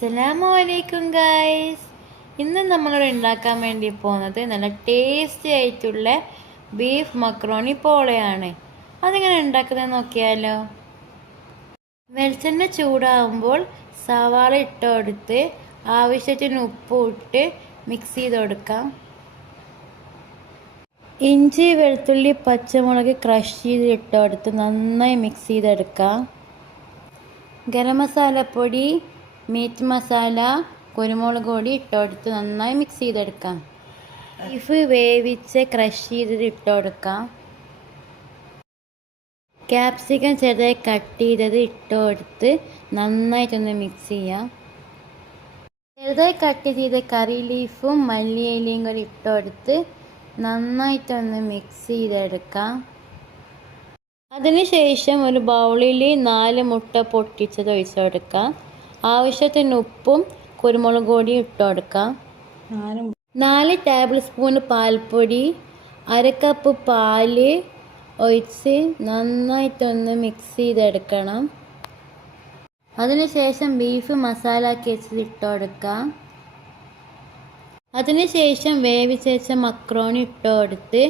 അസ്സലാമലൈക്കും ഗൈസ്. ഇന്ന് നമ്മളിവിടെ ഉണ്ടാക്കാൻ വേണ്ടി പോകുന്നത് നല്ല ടേസ്റ്റി ആയിട്ടുള്ള ബീഫ് മക്രോണി പോളയാണ്. അതെങ്ങനെ ഉണ്ടാക്കുന്നത് നോക്കിയാലോ. വെളിച്ചെണ്ണ ചൂടാകുമ്പോൾ സവാള ഇട്ടുകൊടുത്ത് ആവശ്യത്തിന് ഉപ്പ് ഇട്ട് മിക്സ് ചെയ്ത് കൊടുക്കാം. ഇഞ്ചി വെളുത്തുള്ളി പച്ചമുളക് ക്രഷ് ചെയ്ത് ഇട്ടുകൊടുത്ത് നന്നായി മിക്സ് ചെയ്തെടുക്കാം. ഗരം മസാലപ്പൊടി, മീറ്റ് മസാല, കുരുമുളക് പൊടി ഇട്ടുകൊടുത്ത് നന്നായി മിക്സ് ചെയ്തെടുക്കാം. ബീഫ് വേവിച്ച് ക്രഷ് ചെയ്തിട്ട് ഇട്ടുകൊടുക്കാം. ക്യാപ്സിക്കം ചെറുതായി കട്ട് ചെയ്തത് ഇട്ടുകൊടുത്ത് നന്നായിട്ടൊന്ന് മിക്സ് ചെയ്യാം. ചെറുതായി കട്ട് ചെയ്ത കറി ലീഫും മല്ലിയിലയും കൂടി ഇട്ടുകൊടുത്ത് നന്നായിട്ടൊന്ന് മിക്സ് ചെയ്തെടുക്കാം. അതിനുശേഷം ഒരു ബൗളിൽ 4 മുട്ട പൊട്ടിച്ചത് ഒഴിച്ചു കൊടുക്കാം. ആവശ്യത്തിന് ഉപ്പും കുരുമുളക് പൊടിയും ഇട്ട് കൊടുക്കാം. 4 ടേബിൾ സ്പൂൺ പാൽപ്പൊടി, 1/2 കപ്പ് പാല് ഒഴിച്ച് നന്നായിട്ടൊന്ന് മിക്സ് ചെയ്തെടുക്കണം. അതിനുശേഷം ബീഫ് മസാല ആക്കി വെച്ചത് ഇട്ട് കൊടുക്കാം. അതിനുശേഷം വേവിച്ച് വെച്ച മക്രോണി ഇട്ട് കൊടുത്ത്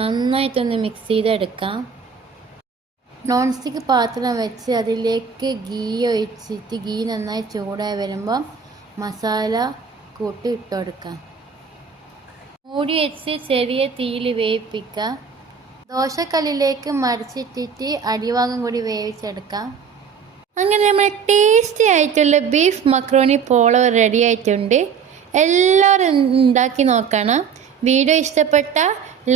നന്നായിട്ടൊന്ന് മിക്സ് ചെയ്തെടുക്കാം. നോൺ സ്റ്റിക്ക് പാത്രം വെച്ച് അതിലേക്ക് ഗീ ഒഴിച്ചിട്ട് ഗീ നന്നായി ചൂടായി വരുമ്പോൾ മസാല കൂട്ടി ഇട്ട് കൊടുക്കാം. മൂടി വെച്ച് ചെറിയ തീയിൽ വേവിപ്പിക്കുക. ദോശക്കല്ലിലേക്ക് മറിച്ചിട്ടിട്ട് അടിഭാഗം കൂടി വേവിച്ചെടുക്കാം. അങ്ങനെ നമ്മുടെ ടേസ്റ്റി ആയിട്ടുള്ള ബീഫ് മക്രോണി പോള റെഡി ആയിട്ടുണ്ട്. എല്ലാവരും ഉണ്ടാക്കി നോക്കണം. വീഡിയോ ഇഷ്ടപ്പെട്ട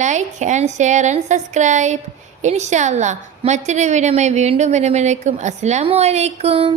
like and share and subscribe. ഇൻഷാ അല്ലാഹ് മറ്റൊരു വീഡിയോയുമായി വീണ്ടും വരുമ്പോഴേക്കും അസ്സലാമു അലൈക്കും.